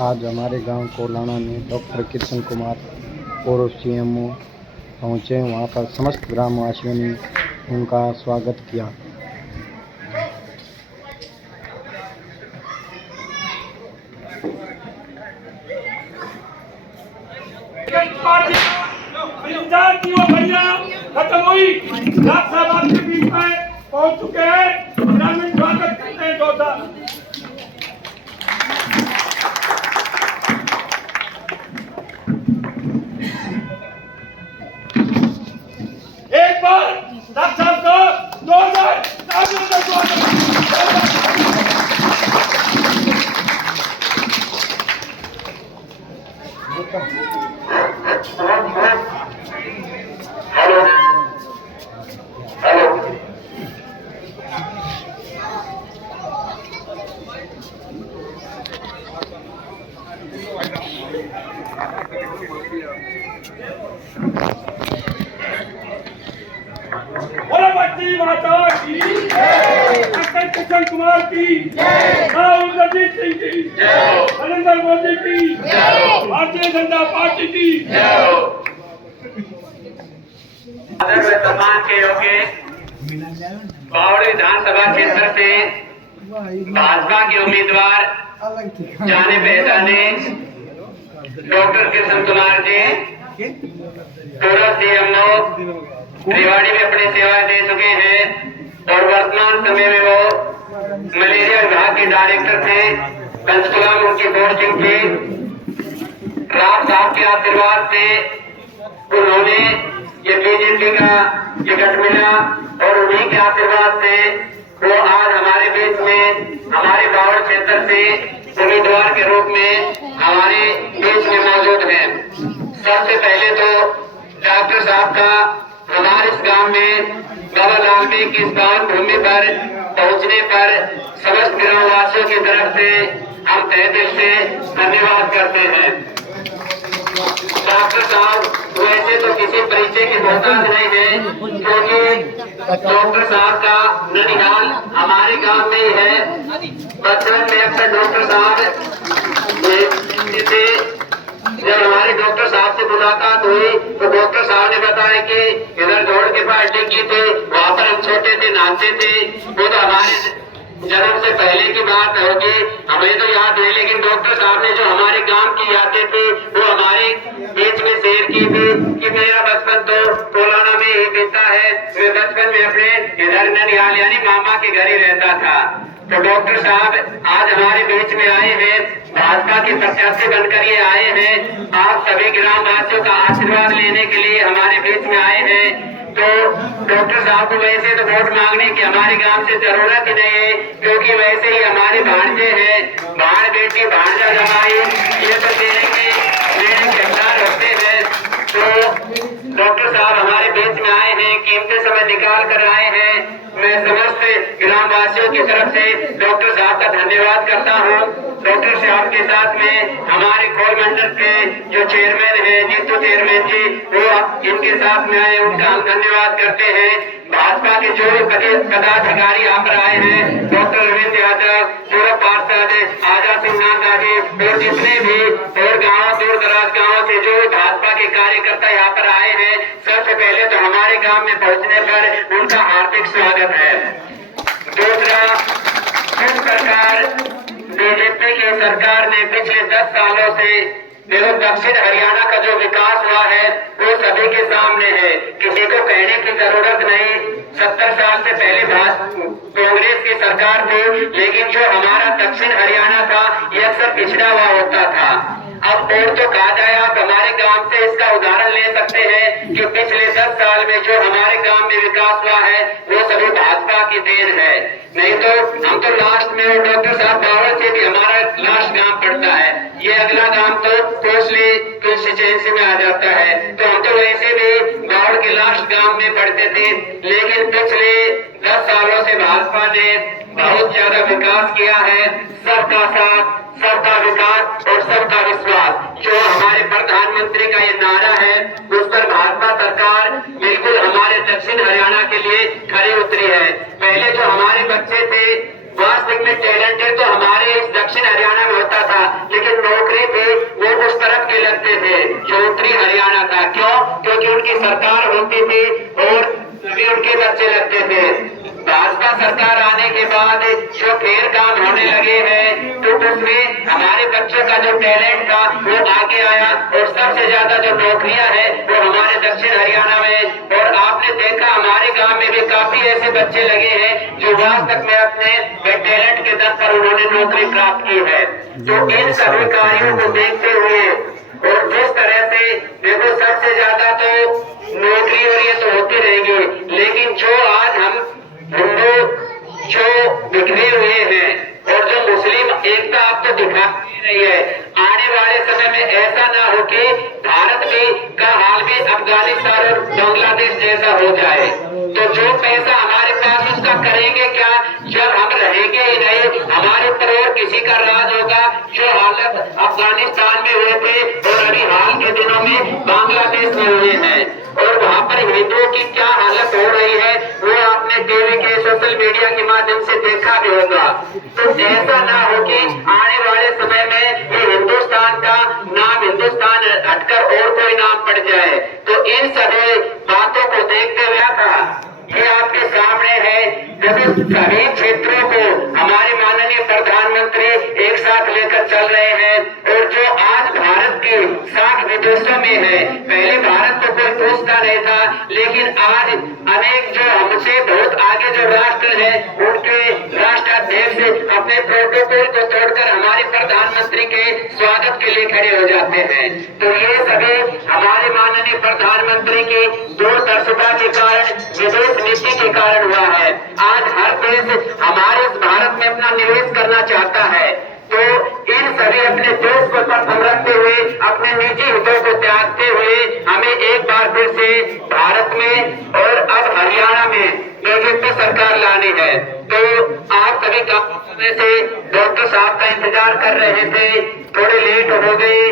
आज हमारे गांव कोलाना में डॉक्टर कृष्ण कुमार पूर्व CMO पहुँचे। वहां पर समस्त ग्रामवासियों ने उनका स्वागत किया। खत्म हुई के बीच में पहुंच चुके हैं। ग्रामीण स्वागत करते हैं। एक बार डॉक्टर साहब को जोरदार तालियों से स्वागत। बोलो बच्ची माता की जय, डॉक्टर कृष्ण कुमार की जय, राहुल गांधी सिंह की जय, नरेंद्र मोदी की जय, भारतीय जनता पार्टी की जय। आदर व सम्मान के योग्य बावड़ी विधानसभा क्षेत्र से भाजपा के उम्मीदवार जाने पहचाने डॉक्टर कृष्ण कुमार जी पूर्व CMO रेवाड़ी में अपनी सेवाएं दे चुके हैं और वर्तमान समय में वो मलेरिया विभाग के डायरेक्टर थे। पंचकुला में उनकी पोस्टिंग थी। राम साहब के आशीर्वाद से उन्होंने ये बीजेपी का टिकट मिला और उन्हीं के आशीर्वाद से वो आज हमारे बीच में हमारे बावड़ क्षेत्र से उम्मीदवार के रूप में हमारे बीच में मौजूद हैं। सबसे पहले तो डॉक्टर साहब का हमारे इस गांव में बाबा लालबेग की इस पावन भूमि पर पहुंचने पर समस्त ग्रामवासियों की तरफ से हम तहे दिल से धन्यवाद करते हैं। डॉक्टर साहब वैसे तो किसी परिचय की मोहताज नहीं है, क्योंकि डॉक्टर साहब का ननिहाल हमारे गांव में ही है। बचपन में अक्सर डॉक्टर साहब से जब हमारे डॉक्टर साहब से मुलाकात हुई तो डॉक्टर साहब ने बताया कि इधर जोड़ के पास डिग्गी थे, वहां पर हम छोटे थे, नाचते थे। वो तो हमारे जन्म से पहले की बात होगी, हमें तो याद है, लेकिन डॉक्टर साहब ने जो हमारे गांव की यादें थी वो हमारे बीच में शेयर की थी कि मेरा बचपन तो कोलाना में ही बीता है। मैं बचपन में अपने इधर ननिहाल यानी मामा के घर ही रहता था। तो डॉक्टर साहब आज हमारे बीच में आए हैं, भाजपा के प्रत्याशी बनकर ये आए हैं। आप सभी ग्रामवासियों का आशीर्वाद लेने के लिए हमारे बीच में आए हैं। तो डॉक्टर साहब को वैसे तो वोट मांगने की हमारे गांव से जरूरत ही नहीं है, क्योंकि वैसे ही हमारे भांजे हैं, भाण बेटी भांजा जमाई ये तो देने के हकदार होते हैं। तो डॉक्टर साहब हमारे बीच में आए हैं, कीमती समय निकाल कर आए हैं। मैं समस्त ग्रामवासियों की तरफ से डॉक्टर साहब का धन्यवाद करता हूँ। डॉक्टर साहब के साथ में हमारे खोल मंडल के जो चेयरमैन है जीतू चेयरमैन जी, वो इनके साथ में आए, उनका हम धन्यवाद करते हैं। भाजपा के जो पदाधिकारी यहाँ पर आए हैं, डॉक्टर रविंद्र यादव, पूर्व पार्षद आजा सिंह नाथा जी और जितने भी और गाँव दूर दराज गाँव से जो भाजपा के कार्यकर्ता यहाँ पर आए हैं, सबसे पहले तो हमारे गांव में पहुंचने पर उनका हार्दिक स्वागत है। दूसरा, सरकार बीजेपी की सरकार ने पिछले 10 सालों से देखो दक्षिण हरियाणा का जो विकास हुआ है वो सभी के सामने है, किसी को कहने की जरूरत नहीं। 70 साल से पहले कांग्रेस की सरकार थी, लेकिन जो हमारा दक्षिण हरियाणा था ये अक्सर पिछड़ा हुआ होता था। अब और तो कहा जाए, आप हमारे गांव से इसका उदाहरण ले सकते हैं कि पिछले 10 साल में जो हमारे गांव में विकास हुआ है वो सभी भाजपा की देन है। नहीं तो हम तो लास्ट में डॉक्टर साहब बावड़ से भी हमारा लास्ट गांव पड़ता है, ये अगला गांव तो कोसली कंस्टिट्यूएंसी में आ जाता है। तो हम तो वैसे भी बावड़ के लास्ट गांव में पढ़ते थे, लेकिन पिछले 10 सालों से भाजपा ने बहुत ज्यादा विकास किया है। सबका साथ, सबका विकास और सबका विश्वास, जो हमारे प्रधानमंत्री का ये नारा है, उस पर भाजपा सरकार बिल्कुल हमारे दक्षिण हरियाणा के लिए खरी उतरी है। पहले जो हमारे बच्चे थे वास्तविक में टैलेंटेड तो हमारे इस दक्षिण हरियाणा में होता था, लेकिन नौकरी सरकार होती थी और सभी उनके बच्चे लगते थे। भाजपा सरकार आने के बाद जो फिर काम होने लगे हैं तो उसमें हमारे बच्चों का जो टैलेंट था वो आगे आया और सबसे ज्यादा जो नौकरियां हैं वो हमारे दक्षिण हरियाणा में। और आपने देखा हमारे गांव में भी काफी ऐसे बच्चे लगे हैं जो आज तक में अपने टैलेंट के दम पर उन्होंने नौकरी प्राप्त की है। तो इन सभी कार्यों को देखते हुए और जिस तरह से देखो सबसे ज्यादा तो नौकरी और ये तो होती रहेंगी, लेकिन जो आज हम हिंदू जो बिखरे हुए हैं और जो मुस्लिम एकता आपको दिखा रही है, आने वाले समय में ऐसा ना हो कि भारत भी का हाल भी अफगानिस्तान और बांग्लादेश जैसा हो जाए। तो जो पैसा हमारे पास उसका करेंगे क्या जब हम रहेंगे ही नहीं, हमारे ऊपर और किसी का राज होगा। जो हालत अफगानिस्तान में हुए थे और अभी हाल के दिनों में बांग्लादेश में हुए हैं और वहां पर हिंदुओं की क्या हालत हो रही है वो आपने टीवी के सोशल मीडिया के माध्यम से देखा भी होगा। तो ऐसा ना हो कि आने वाले समय में ये हिंदुस्तान का नाम हिंदुस्तान हटकर और कोई नाम पड़ जाए। तो इन सभी बातों को देखते हुए था ये आपके सामने है जब सभी क्षेत्रों को हमारे माननीय प्रधानमंत्री एक साथ लेकर चल रहे हैं और जो आज भारत के 60 विदेशों में है। पहले भारत को कोई पूछता नहीं था, लेकिन आज अनेक जो हमसे बहुत आगे जो राष्ट्र है उनके राष्ट्राध्यक्ष अपने प्रोटोकॉल को तोड़कर हमारे प्रधानमंत्री के स्वागत के लिए खड़े हो जाते हैं। तो ये सभी हमारे माननीय प्रधानमंत्री की दूरदर्शिता के कारण विदेश नीति के कारण हुआ है। आज हर देश हमारे भारत में अपना निवेश करना चाहता है। तो इन सभी अपने देश को प्रथम रखते हुए अपने निजी हितों को त्यागते हुए हमें एक बार फिर से भारत में और अब हरियाणा में बीजेपी सरकार लानी है। तो आप सभी काफी समय से डॉक्टर साहब का इंतजार कर रहे थे, थोड़े लेट हो गए।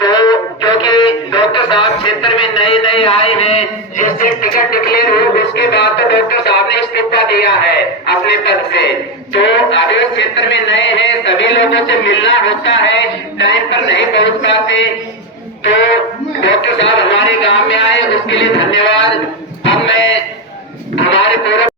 तो क्योंकि डॉक्टर साहब क्षेत्र में नए आए हैं, जिससे टिकट डिक्लेयर हो उसके बाद तो डॉक्टर साहब ने इस्तीफा दिया है अपने पद से। तो अभी क्षेत्र में नए हैं, सभी लोगों से मिलना होता है, टाइम पर नहीं पहुंच पाते। तो डॉक्टर साहब हमारे गांव में आए उसके लिए धन्यवाद। अब मैं हमारे पूर्व